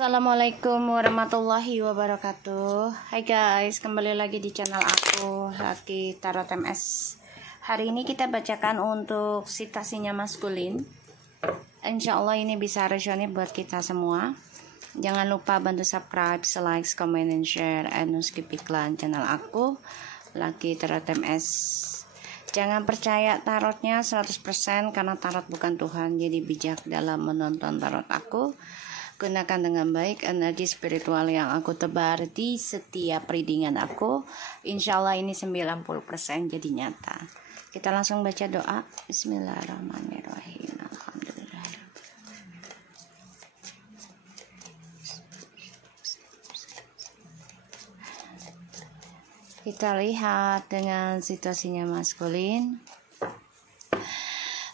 Assalamualaikum warahmatullahi wabarakatuh. Hai guys, kembali lagi di channel aku, Laki Tarot MS. Hari ini kita bacakan untuk situasinya maskulin. Insya Allah ini bisa resonate buat kita semua. Jangan lupa bantu subscribe, like, comment, and share, and skip iklan channel aku, Laki Tarot MS. Jangan percaya tarotnya 100% karena tarot bukan Tuhan. Jadi bijak dalam menonton tarot aku. Gunakan dengan baik energi spiritual yang aku tebar di setiap readingan aku. Insya Allah ini 90% jadi nyata. Kita langsung baca doa. Bismillahirrahmanirrahim. Alhamdulillah. Kita lihat dengan situasinya maskulin.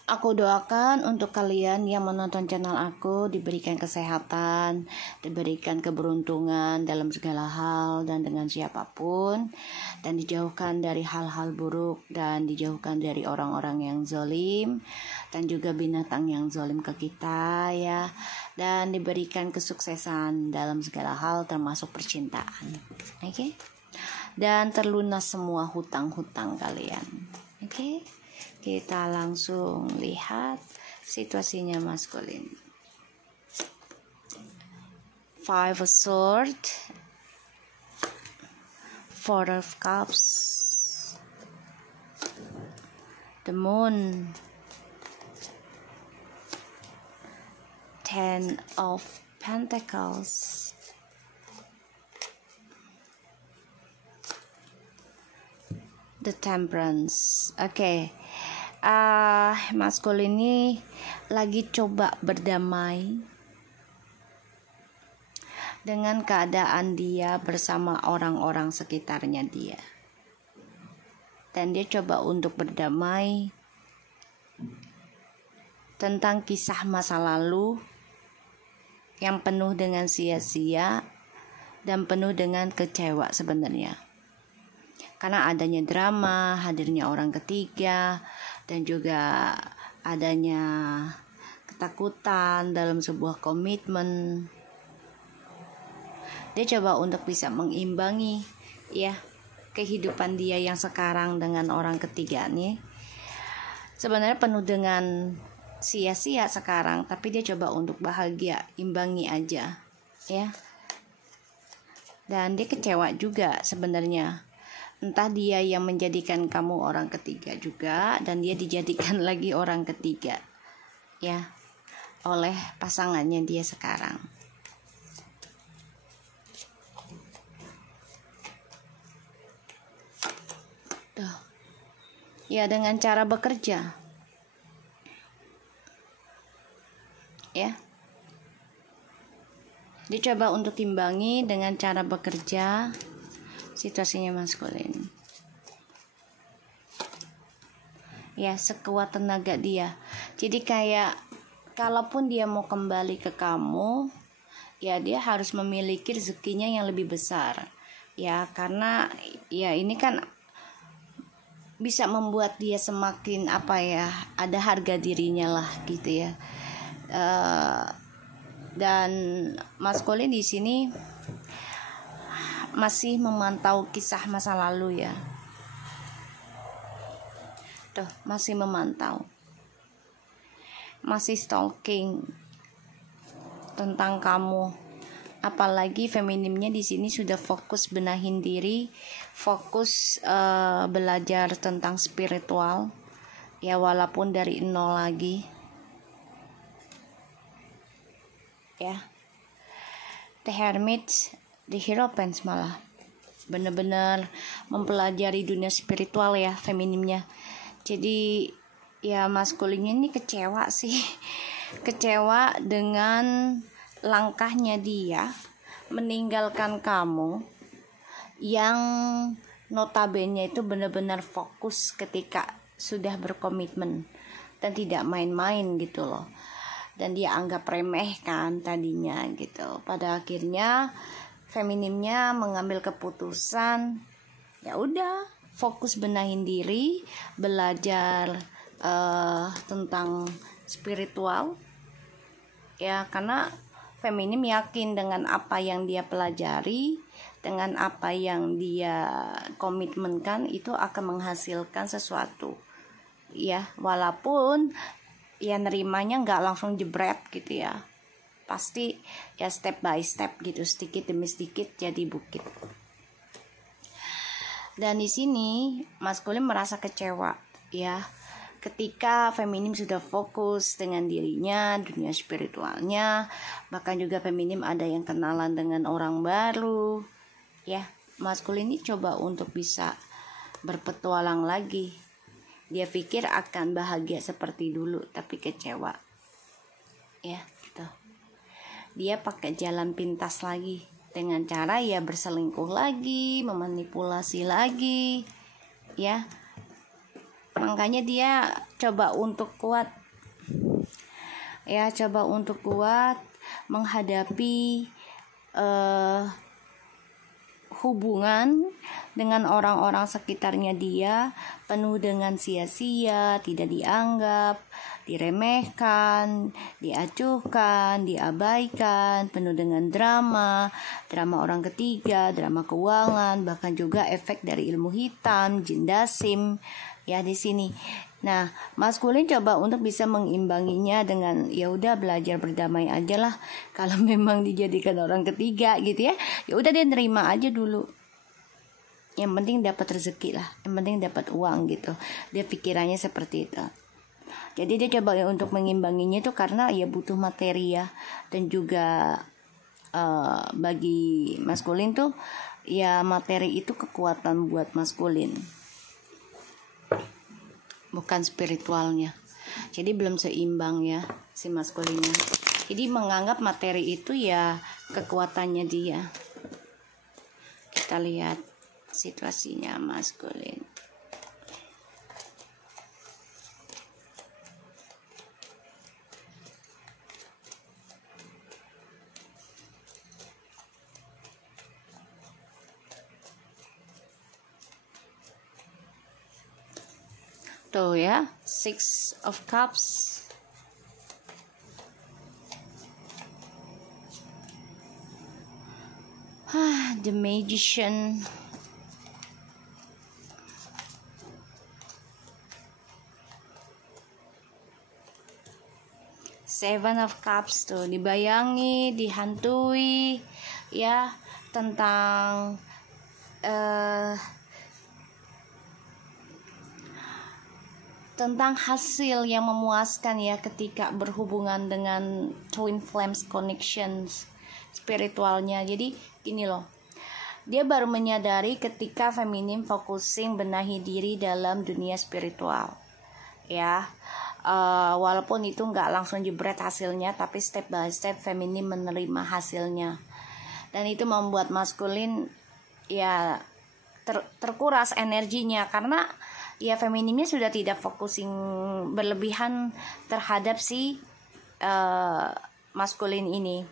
Aku doakan untuk kalian yang menonton channel aku diberikan kesehatan, diberikan keberuntungan dalam segala hal dan dengan siapapun, dan dijauhkan dari hal-hal buruk dan dijauhkan dari orang-orang yang zalim dan juga binatang yang zalim ke kita ya, dan diberikan kesuksesan dalam segala hal termasuk percintaan. Oke? Dan terlunas semua hutang-hutang kalian. Oke? Kita langsung lihat situasinya maskulin. Five of Swords, Four of Cups, the Moon, Ten of Pentacles, the Temperance. Oke. Maskulin ini lagi coba berdamai dengan keadaan dia bersama orang-orang sekitarnya dia, dan dia coba untuk berdamai tentang kisah masa lalu yang penuh dengan sia-sia dan penuh dengan kecewa sebenarnya, karena adanya drama, hadirnya orang ketiga, dan juga adanya ketakutan dalam sebuah komitmen. Dia coba untuk bisa mengimbangi ya kehidupan dia yang sekarang dengan orang ketiga nih. Sebenarnya penuh dengan sia-sia sekarang, tapi dia coba untuk bahagia, imbangi aja ya. Dan dia kecewa juga sebenarnya. Entah dia yang menjadikan kamu orang ketiga juga, dan dia dijadikan lagi orang ketiga ya oleh pasangannya dia sekarang. Tuh. Ya, dengan cara bekerja ya. Dicoba untuk timbangi dengan cara bekerja situasinya maskulin ya, sekuat tenaga dia. Jadi kayak kalaupun dia mau kembali ke kamu ya, dia harus memiliki rezekinya yang lebih besar ya, karena ya ini kan bisa membuat dia semakin ada harga dirinya lah gitu ya. Dan maskulin di sini masih memantau kisah masa lalu ya. Tuh, masih memantau. Masih stalking tentang kamu. Apalagi feminimnya di sini sudah fokus benahin diri, fokus belajar tentang spiritual ya, walaupun dari nol lagi. Ya. The Hermit, The Hierophant malah benar-benar mempelajari dunia spiritual ya feminimnya. Jadi ya maskulinnya ini kecewa sih. Kecewa dengan langkahnya dia meninggalkan kamu yang notabene itu benar-benar fokus ketika sudah berkomitmen dan tidak main-main gitu loh. Dan dia anggap remeh kan tadinya gitu. Pada akhirnya feminimnya mengambil keputusan ya udah fokus benahin diri, belajar tentang spiritual ya, karena feminim yakin dengan apa yang dia pelajari, dengan apa yang dia komitmenkan itu akan menghasilkan sesuatu. Ya, walaupun ya nerimanya nggak langsung jebret gitu ya. Pasti ya step by step gitu, sedikit demi sedikit jadi bukit. Dan di sini maskulin merasa kecewa ya, ketika feminim sudah fokus dengan dirinya, dunia spiritualnya, bahkan juga feminim ada yang kenalan dengan orang baru ya. Maskulin ini coba untuk bisa berpetualang lagi. Dia pikir akan bahagia seperti dulu, tapi kecewa ya gitu. Dia pakai jalan pintas lagi, dengan cara ya berselingkuh lagi, memanipulasi lagi ya. Makanya dia coba untuk kuat ya, coba untuk kuat menghadapi hubungan dengan orang-orang sekitarnya dia, penuh dengan sia-sia, tidak dianggap, diremehkan, diacuhkan, diabaikan, penuh dengan drama orang ketiga, drama keuangan, bahkan juga efek dari ilmu hitam, jin dasim ya di sini. Nah, maskulin coba untuk bisa mengimbanginya dengan ya udah belajar berdamai aja lah. Kalau memang dijadikan orang ketiga gitu ya, ya udah dia nerima aja dulu. Yang penting dapat rezeki lah, yang penting dapat uang gitu. Dia pikirannya seperti itu. Jadi dia coba untuk mengimbanginya itu karena ya butuh materi ya, dan juga bagi maskulin tuh ya materi itu kekuatan buat maskulin, bukan spiritualnya. Jadi belum seimbang ya si maskulinnya. Jadi menganggap materi itu ya kekuatannya dia. Kita lihat situasinya maskulin. Tuh ya, 6 of Cups. The Magician. Seven of Cups tuh, dibayangi, dihantui ya, tentang tentang hasil yang memuaskan ya ketika berhubungan dengan twin flames connections spiritualnya. Jadi gini loh, dia baru menyadari ketika feminim focusing benahi diri dalam dunia spiritual ya. Walaupun itu nggak langsung jebret hasilnya, tapi step by step feminim menerima hasilnya, dan itu membuat maskulin ya terkuras energinya, karena ya feminimnya sudah tidak focusing berlebihan terhadap si maskulin ini.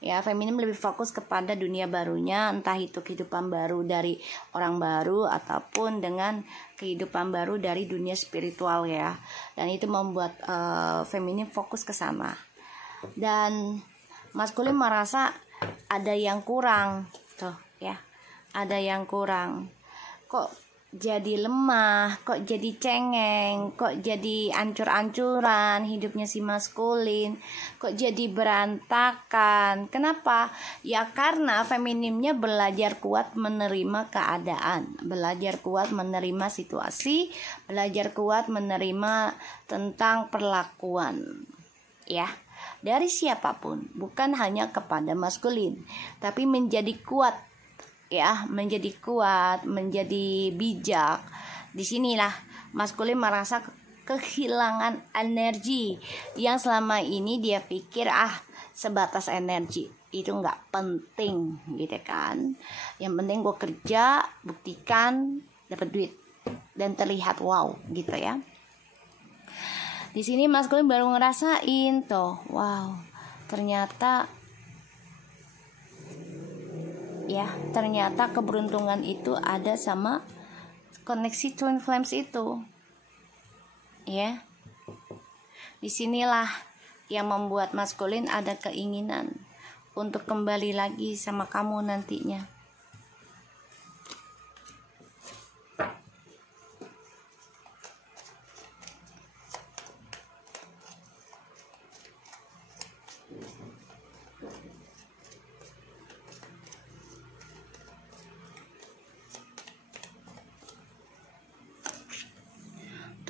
Ya, feminim lebih fokus kepada dunia barunya, entah itu kehidupan baru dari orang baru ataupun dengan kehidupan baru dari dunia spiritual ya. Dan itu membuat feminim fokus ke sana. Dan maskulin merasa ada yang kurang, tuh ya. Ada yang kurang. Kok jadi lemah, kok jadi cengeng, kok jadi ancur-ancuran hidupnya si maskulin, kok jadi berantakan. Kenapa? Ya karena feminimnya belajar kuat menerima keadaan, belajar kuat menerima situasi, belajar kuat menerima tentang perlakuan ya, dari siapapun, bukan hanya kepada maskulin, tapi menjadi kuat ya, menjadi kuat, menjadi bijak. Disinilah maskulin merasa kehilangan energi yang selama ini dia pikir sebatas energi itu nggak penting gitu kan. Yang penting gue kerja, buktikan, dapat duit dan terlihat wow gitu ya. Di sini maskulin baru ngerasain tuh, wow, ternyata keberuntungan itu ada sama koneksi twin flames itu ya. Disinilah yang membuat maskulin ada keinginan untuk kembali lagi sama kamu nantinya.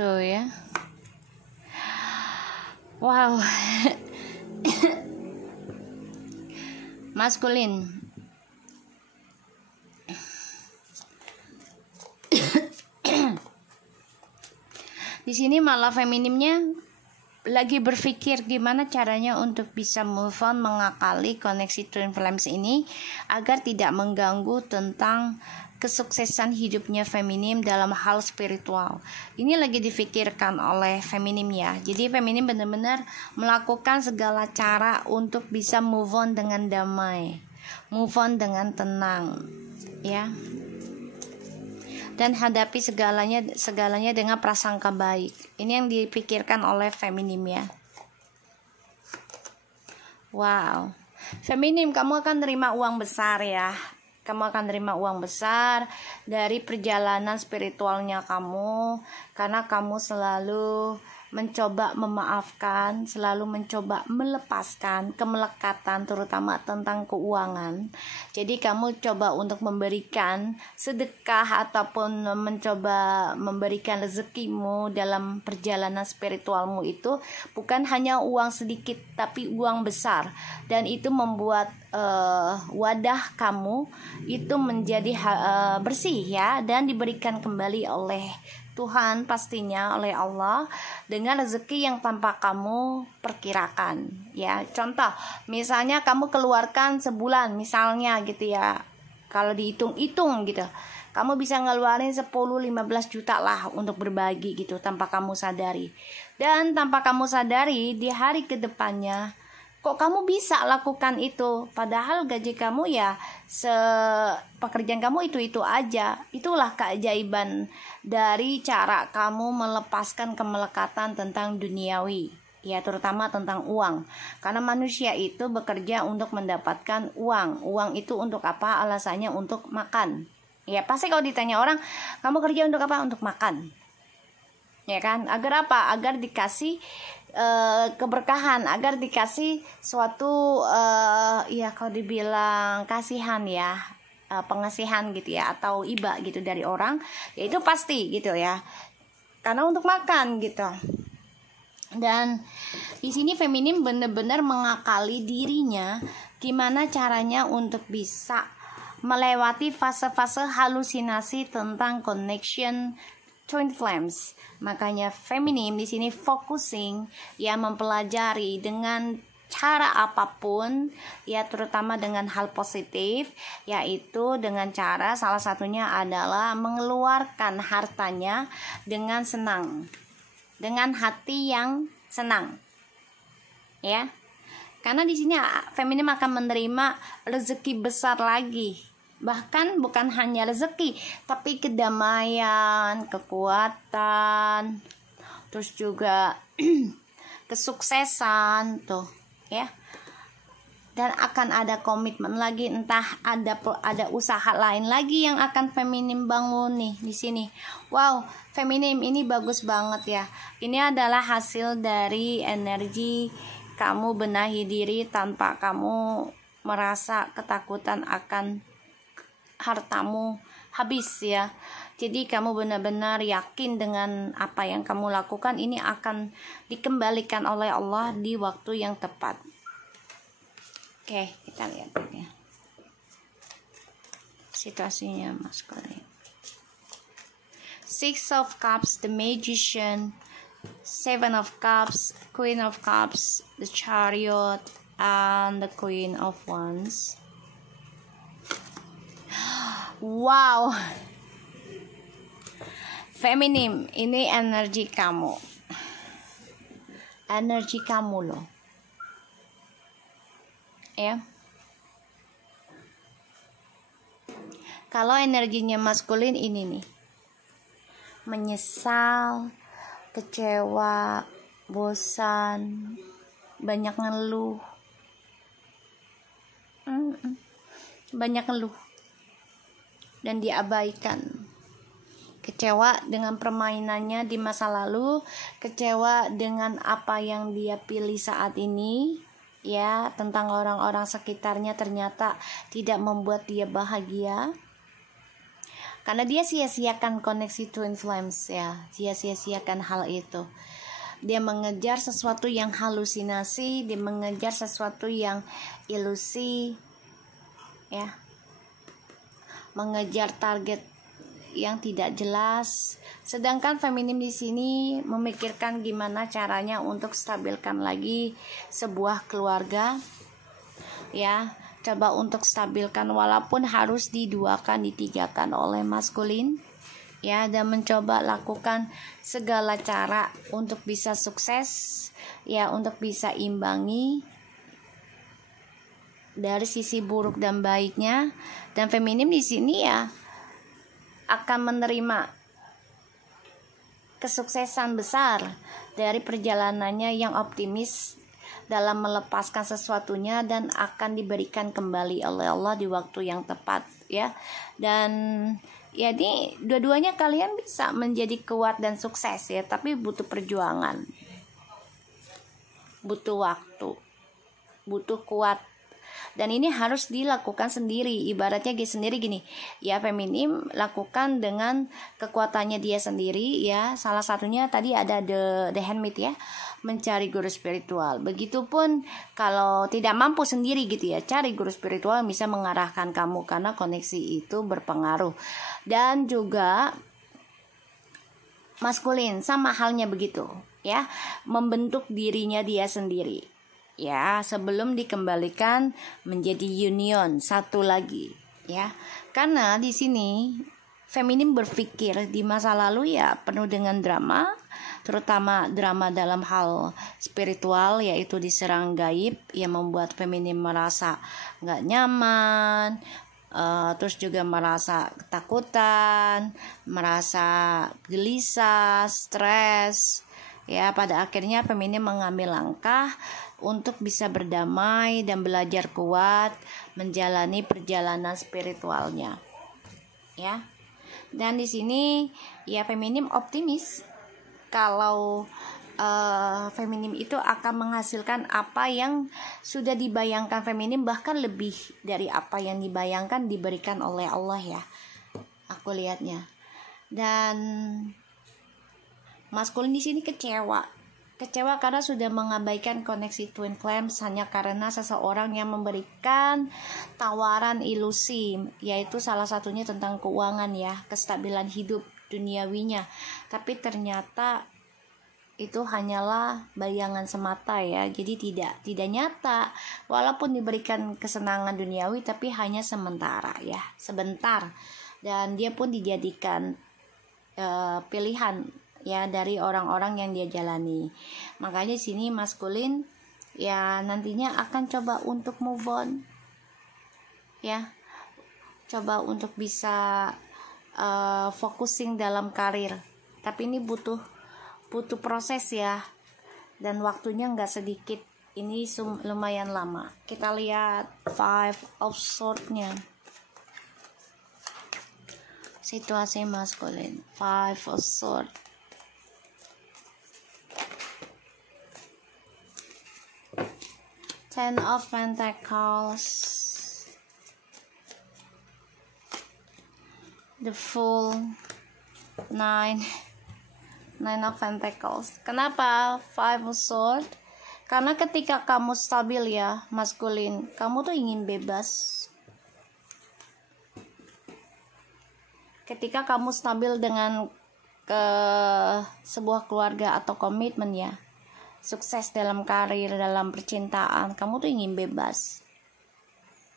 Tuh ya. Wow. Maskulin. Di sini malah feminimnya lagi berpikir gimana caranya untuk bisa move on, mengakali koneksi twin flames ini agar tidak mengganggu tentang kesuksesan hidupnya feminim dalam hal spiritual. Ini lagi difikirkan oleh feminim ya. Jadi feminim benar-benar melakukan segala cara untuk bisa move on dengan damai, move on dengan tenang, ya. Dan hadapi segalanya dengan prasangka baik. Ini yang dipikirkan oleh feminim ya. Wow. Feminim, kamu akan terima uang besar ya. Kamu akan terima uang besar dari perjalanan spiritualnya kamu, karena kamu selalu mencoba memaafkan, selalu mencoba melepaskan kemelekatan terutama tentang keuangan. Jadi kamu coba untuk memberikan sedekah ataupun mencoba memberikan rezekimu dalam perjalanan spiritualmu itu bukan hanya uang sedikit tapi uang besar, dan itu membuat wadah kamu itu menjadi bersih ya, dan diberikan kembali oleh Tuhan, pastinya oleh Allah, dengan rezeki yang tanpa kamu perkirakan ya. Contoh, misalnya kamu keluarkan sebulan misalnya gitu ya, kalau dihitung-hitung gitu, kamu bisa ngeluarin 10-15 juta lah untuk berbagi gitu tanpa kamu sadari. Dan tanpa kamu sadari di hari kedepannya, kok kamu bisa lakukan itu, padahal gaji kamu ya pekerjaan kamu itu aja. Itulah keajaiban dari cara kamu melepaskan kemelekatan tentang duniawi ya, terutama tentang uang. Karena manusia itu bekerja untuk mendapatkan uang. Uang itu untuk apa? Alasannya untuk makan ya. Pasti kalau ditanya orang, kamu kerja untuk apa? Untuk makan ya kan. Agar apa? Agar dikasih keberkahan, agar dikasih suatu ya kalau dibilang kasihan ya, pengasihan gitu ya, atau iba gitu dari orang, ya itu pasti gitu ya, karena untuk makan gitu. Dan di sini feminim benar-benar mengakali dirinya gimana caranya untuk bisa melewati fase-fase halusinasi tentang connection twin flames. Makanya feminim di sini focusing ya, mempelajari dengan cara apapun ya, terutama dengan hal positif, yaitu dengan cara salah satunya adalah mengeluarkan hartanya dengan senang, dengan hati yang senang ya. Karena di sini feminim akan menerima rezeki besar lagi. Bahkan bukan hanya rezeki, tapi kedamaian, kekuatan, terus juga kesuksesan tuh ya. Dan akan ada komitmen lagi, entah ada usaha lain lagi yang akan feminim bangun nih di sini. Wow, feminim ini bagus banget ya. Ini adalah hasil dari energi kamu benahi diri tanpa kamu merasa ketakutan akan hartamu habis ya. Jadi kamu benar-benar yakin dengan apa yang kamu lakukan ini akan dikembalikan oleh Allah di waktu yang tepat. Oke, kita lihat ya situasinya maskulin. Six of Cups, the Magician, Seven of Cups, Queen of Cups, the Chariot, and the Queen of Wands. Wow, feminim, ini energi kamu loh ya. Kalau energinya maskulin ini nih, menyesal, kecewa, bosan, banyak ngeluh. Banyak ngeluh dan diabaikan. Kecewa dengan permainannya di masa lalu, kecewa dengan apa yang dia pilih saat ini, ya, tentang orang-orang sekitarnya ternyata tidak membuat dia bahagia. Karena dia sia-siakan koneksi twin flames, ya, dia sia-siakan hal itu. Dia mengejar sesuatu yang halusinasi, dia mengejar sesuatu yang ilusi, ya, mengejar target yang tidak jelas. Sedangkan feminim di sini memikirkan gimana caranya untuk stabilkan lagi sebuah keluarga, ya, coba untuk stabilkan walaupun harus diduakan, ditigakan oleh maskulin, ya, dan mencoba lakukan segala cara untuk bisa sukses, ya, untuk bisa imbangi dari sisi buruk dan baiknya. Dan feminim di sini ya akan menerima kesuksesan besar dari perjalanannya yang optimis dalam melepaskan sesuatunya, dan akan diberikan kembali oleh Allah di waktu yang tepat, ya. Dan ya, ini dua-duanya kalian bisa menjadi kuat dan sukses, ya, tapi butuh perjuangan, butuh waktu, butuh kuat. Dan ini harus dilakukan sendiri, ibaratnya sendiri gini, ya, feminim lakukan dengan kekuatannya dia sendiri, ya. Salah satunya tadi ada the handmaid, ya, mencari guru spiritual. Begitupun kalau tidak mampu sendiri gitu, ya, cari guru spiritual bisa mengarahkan kamu, karena koneksi itu berpengaruh. Dan juga maskulin sama halnya begitu, ya, membentuk dirinya dia sendiri, ya, sebelum dikembalikan menjadi union satu lagi, ya. Karena di sini feminim berpikir di masa lalu ya penuh dengan drama, terutama drama dalam hal spiritual, yaitu diserang gaib yang membuat feminim merasa nggak nyaman, terus juga merasa ketakutan, merasa gelisah, stres, ya. Pada akhirnya feminim mengambil langkah untuk bisa berdamai dan belajar kuat menjalani perjalanan spiritualnya, ya. Dan di sini ya feminim optimis kalau feminim itu akan menghasilkan apa yang sudah dibayangkan feminim, bahkan lebih dari apa yang dibayangkan diberikan oleh Allah, ya, aku lihatnya. Dan maskulin di sini kecewa karena sudah mengabaikan koneksi twin flames hanya karena seseorang yang memberikan tawaran ilusi, yaitu salah satunya tentang keuangan, ya, kestabilan hidup duniawinya. Tapi ternyata itu hanyalah bayangan semata, ya. Jadi tidak nyata. Walaupun diberikan kesenangan duniawi tapi hanya sementara, ya, sebentar. Dan dia pun dijadikan pilihan, ya, dari orang-orang yang dia jalani. Makanya di sini maskulin ya nantinya akan coba untuk move on, ya, coba untuk bisa focusing dalam karir. Tapi ini butuh proses, ya, dan waktunya nggak sedikit. Ini lumayan lama. Kita lihat Five of Swords-nya. Situasi maskulin, Five of Swords. Ten of Pentacles, the Fool, Nine of Pentacles. Kenapa Five of Swords? Karena ketika kamu stabil, ya, maskulin, kamu tuh ingin bebas. Ketika kamu stabil dengan sebuah keluarga atau komitmen, ya, sukses dalam karir, dalam percintaan, kamu tuh ingin bebas,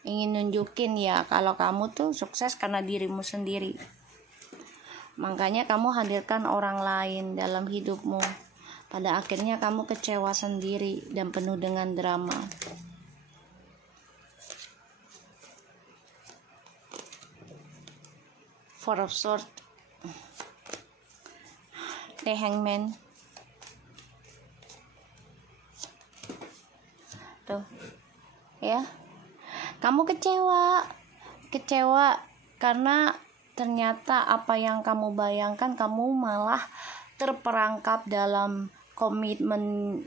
ingin nunjukin, ya, kalau kamu tuh sukses karena dirimu sendiri. Makanya kamu hadirkan orang lain dalam hidupmu. Pada akhirnya kamu kecewa sendiri dan penuh dengan drama. Four of Swords, The Hangman, Kamu kecewa karena ternyata apa yang kamu bayangkan, kamu malah terperangkap dalam komitmen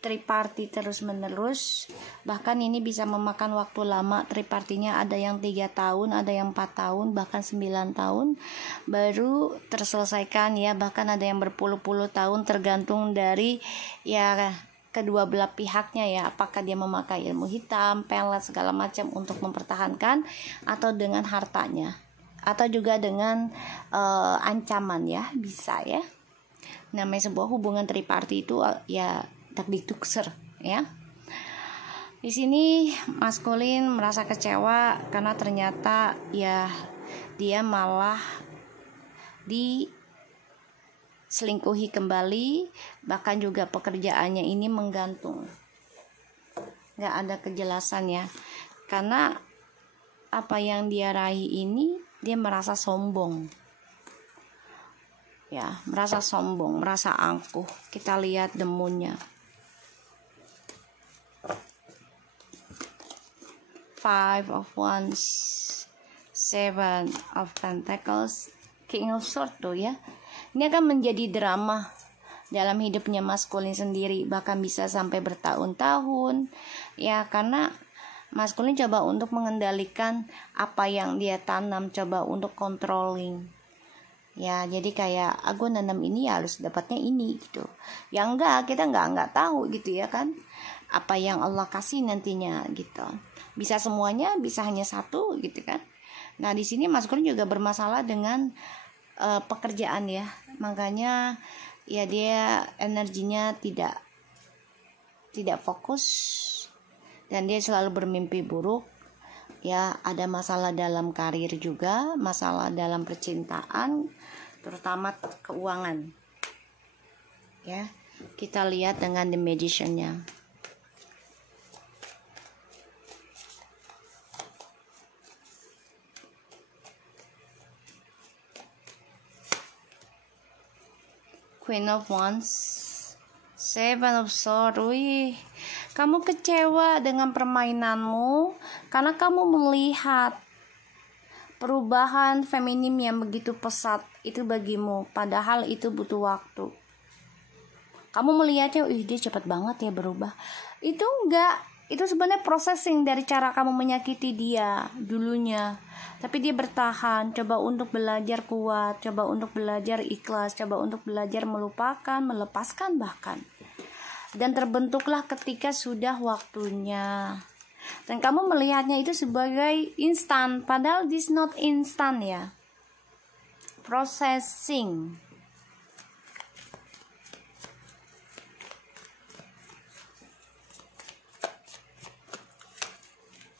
triparti terus menerus. Bahkan ini bisa memakan waktu lama. Tripartinya ada yang 3 tahun, ada yang 4 tahun, bahkan 9 tahun baru terselesaikan ya. Bahkan ada yang berpuluh-puluh tahun, tergantung dari ya kedua belah pihaknya ya, apakah dia memakai ilmu hitam, pelet, segala macam untuk mempertahankan, atau dengan hartanya, atau juga dengan ancaman ya, bisa ya. Namanya sebuah hubungan triparti itu ya takdiktukser ya. Di sini maskulin merasa kecewa karena ternyata ya dia malah diselingkuhi kembali, bahkan juga pekerjaannya ini menggantung, nggak ada kejelasan ya, karena apa yang dia raih ini dia merasa sombong ya, merasa sombong, merasa angkuh. Kita lihat demunnya. Five of Wands, Seven of Pentacles, King of Swords tuh ya. Ini akan menjadi drama dalam hidupnya maskulin sendiri, bahkan bisa sampai bertahun-tahun ya, karena maskulin coba untuk mengendalikan apa yang dia tanam, coba untuk controlling ya. Jadi kayak aku nanam ini ya harus dapatnya ini gitu ya, enggak, kita enggak tahu gitu ya kan, apa yang Allah kasih nantinya gitu, bisa semuanya, bisa hanya satu gitu kan. Nah di sini maskulin juga bermasalah dengan pekerjaan ya, makanya ya dia energinya tidak fokus dan dia selalu bermimpi buruk ya. Ada masalah dalam karir juga, masalah dalam percintaan, terutama keuangan ya. Kita lihat dengan The Magician-nya. Queen of Wands, Seven of Swords. Wih, kamu kecewa dengan permainanmu karena kamu melihat perubahan feminim yang begitu pesat itu bagimu, padahal itu butuh waktu. Kamu melihatnya, dia cepat banget ya berubah. Itu enggak, itu sebenarnya processing dari cara kamu menyakiti dia dulunya. Tapi dia bertahan, coba untuk belajar kuat, coba untuk belajar ikhlas, coba untuk belajar melupakan, melepaskan bahkan. Dan terbentuklah ketika sudah waktunya. Dan kamu melihatnya itu sebagai instan, padahal this not instant ya. Processing.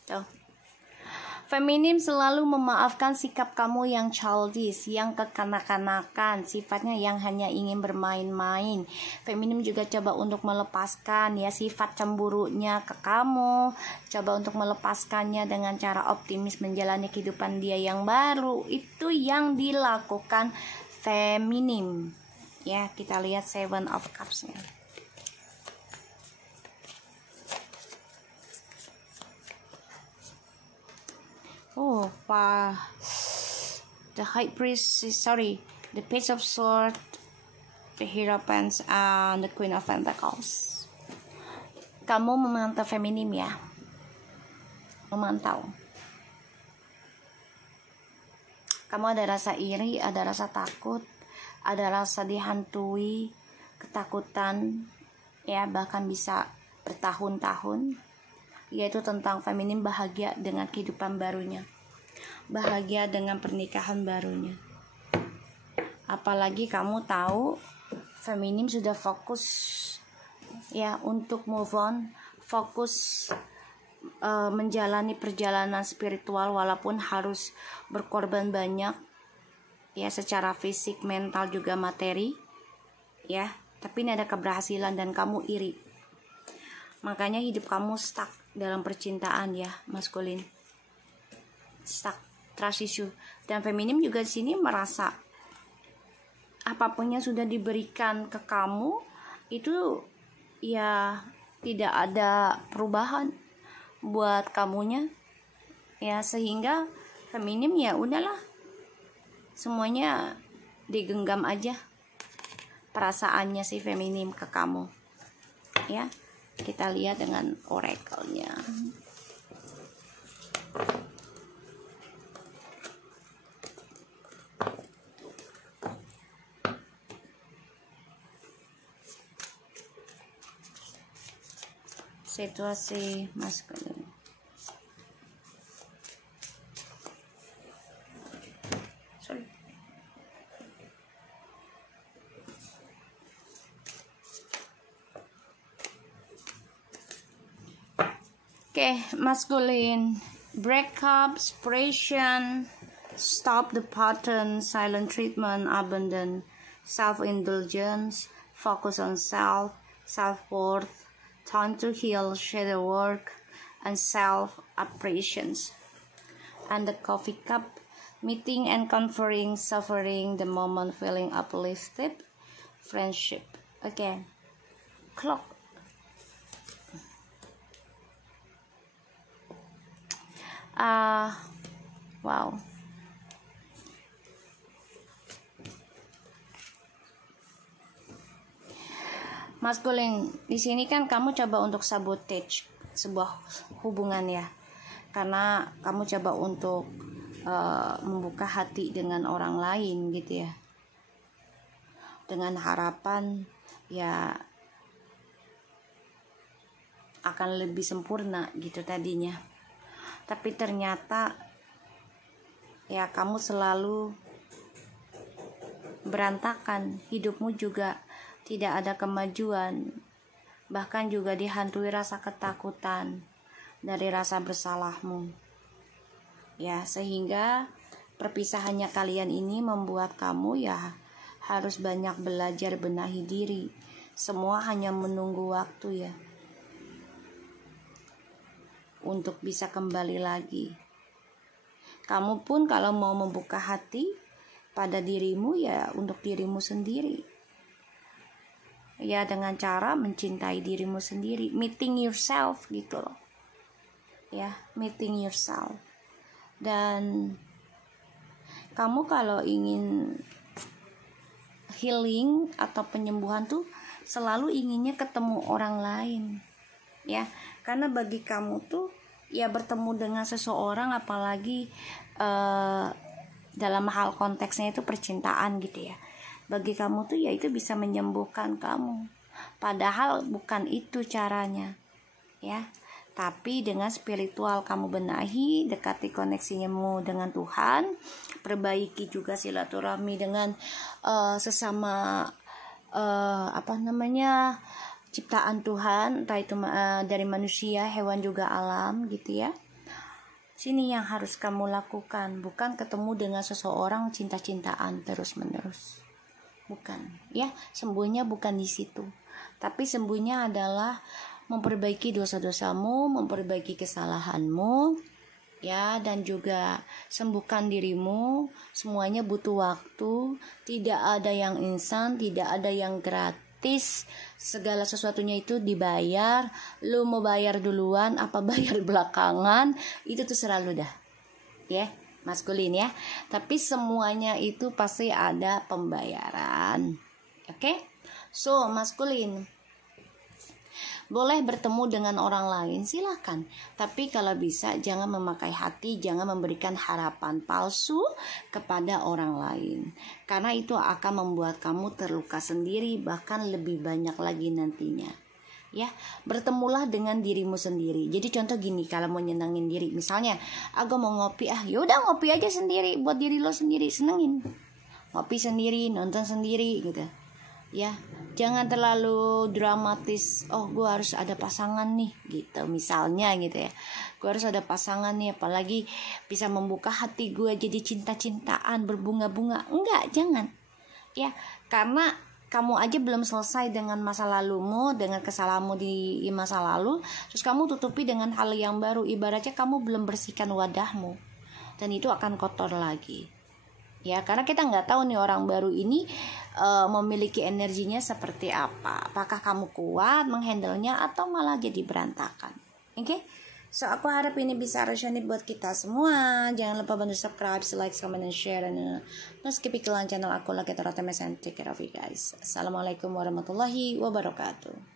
Tuh. Feminim selalu memaafkan sikap kamu yang childish, yang kekanak-kanakan, sifatnya yang hanya ingin bermain-main. Feminim juga coba untuk melepaskan ya sifat cemburunya ke kamu, coba untuk melepaskannya dengan cara optimis menjalani kehidupan dia yang baru. Itu yang dilakukan feminim. Ya, kita lihat Seven of Cups-nya. Oh, the High Priest, the Page of Swords, the Hierophant, and the Queen of Pentacles. Kamu memantau feminim ya, memantau. Kamu ada rasa iri, ada rasa takut, ada rasa dihantui, ketakutan, ya bahkan bisa bertahun-tahun. Yaitu tentang feminim bahagia dengan kehidupan barunya, bahagia dengan pernikahan barunya. Apalagi kamu tahu feminim sudah fokus ya untuk move on, fokus menjalani perjalanan spiritual walaupun harus berkorban banyak ya, secara fisik, mental juga materi ya. Tapi ini ada keberhasilan dan kamu iri. Makanya hidup kamu stuck dalam percintaan ya, maskulin. Stuck, trust issue. Dan feminim juga di sini merasa apapun yang sudah diberikan ke kamu itu ya tidak ada perubahan buat kamunya. Ya, sehingga feminim ya udahlah, semuanya digenggam aja perasaannya si feminim ke kamu. Ya, kita lihat dengan oracle-nya. Situasi maskulin. Sorry. Oke, maskulin. Breakup, separation, stop the pattern, silent treatment, abandon, self-indulgence, focus on self, self-worth, time to heal, shadow work, and self-appreciations. And the coffee cup, meeting and conferring, suffering, the moment feeling uplifted, friendship. Again, clock. Wow. Maskulin, di sini kan kamu coba untuk sabotage sebuah hubungan ya, karena kamu coba untuk membuka hati dengan orang lain gitu ya, dengan harapan ya akan lebih sempurna gitu tadinya, tapi ternyata ya kamu selalu berantakan, hidupmu juga tidak ada kemajuan, bahkan juga dihantui rasa ketakutan dari rasa bersalahmu. Ya, sehingga perpisahannya kalian ini membuat kamu ya harus banyak belajar benahi diri. Semua hanya menunggu waktu ya, untuk bisa kembali lagi. Kamu pun kalau mau membuka hati pada dirimu ya untuk dirimu sendiri. Ya, dengan cara mencintai dirimu sendiri, meeting yourself gitu loh. Ya, meeting yourself. Dan kamu kalau ingin healing atau penyembuhan tuh selalu inginnya ketemu orang lain. Ya, karena bagi kamu tuh ya bertemu dengan seseorang, apalagi dalam hal konteksnya itu percintaan gitu ya, bagi kamu tuh ya itu bisa menyembuhkan kamu, padahal bukan itu caranya ya. Tapi dengan spiritual kamu benahi, dekati koneksimu dengan Tuhan, perbaiki juga silaturahmi dengan sesama ciptaan Tuhan, entah itu dari manusia, hewan juga alam gitu ya. Sini yang harus kamu lakukan, bukan ketemu dengan seseorang cinta-cintaan terus-menerus. Bukan, ya, sembuhnya bukan di situ. Tapi sembuhnya adalah memperbaiki dosa-dosamu, memperbaiki kesalahanmu, ya, dan juga sembuhkan dirimu. Semuanya butuh waktu, tidak ada yang instan, tidak ada yang gratis. Segala sesuatunya itu dibayar. Lu mau bayar duluan apa bayar belakangan, itu terserah lu dah, ya, maskulin ya. Tapi semuanya itu pasti ada pembayaran. Oke? So, maskulin, boleh bertemu dengan orang lain, silahkan. Tapi kalau bisa jangan memakai hati, jangan memberikan harapan palsu kepada orang lain. Karena itu akan membuat kamu terluka sendiri, bahkan lebih banyak lagi nantinya. Ya, bertemulah dengan dirimu sendiri. Jadi contoh gini, kalau mau nyenengin diri, misalnya, aku mau ngopi, yaudah ngopi aja sendiri, buat diri lo sendiri, senengin. Ngopi sendiri, nonton sendiri gitu. Ya, jangan terlalu dramatis. Oh, gue harus ada pasangan nih gitu, misalnya gitu ya. Gue harus ada pasangan nih, apalagi bisa membuka hati gue jadi cinta-cintaan, berbunga-bunga. Enggak, jangan. Ya, karena kamu aja belum selesai dengan masa lalumu, dengan kesalahanmu di masa lalu, terus kamu tutupi dengan hal yang baru. Ibaratnya kamu belum bersihkan wadahmu, dan itu akan kotor lagi. Ya, karena kita nggak tahu nih orang baru ini memiliki energinya seperti apa. Apakah kamu kuat menghandlenya atau malah jadi berantakan? Oke? So aku harap ini bisa resonate buat kita semua. Jangan lupa bantu subscribe, like, comment, dan share, dan terus keep iklan channel aku lagi Tara TMS, and take care of you guys. Assalamualaikum warahmatullahi wabarakatuh.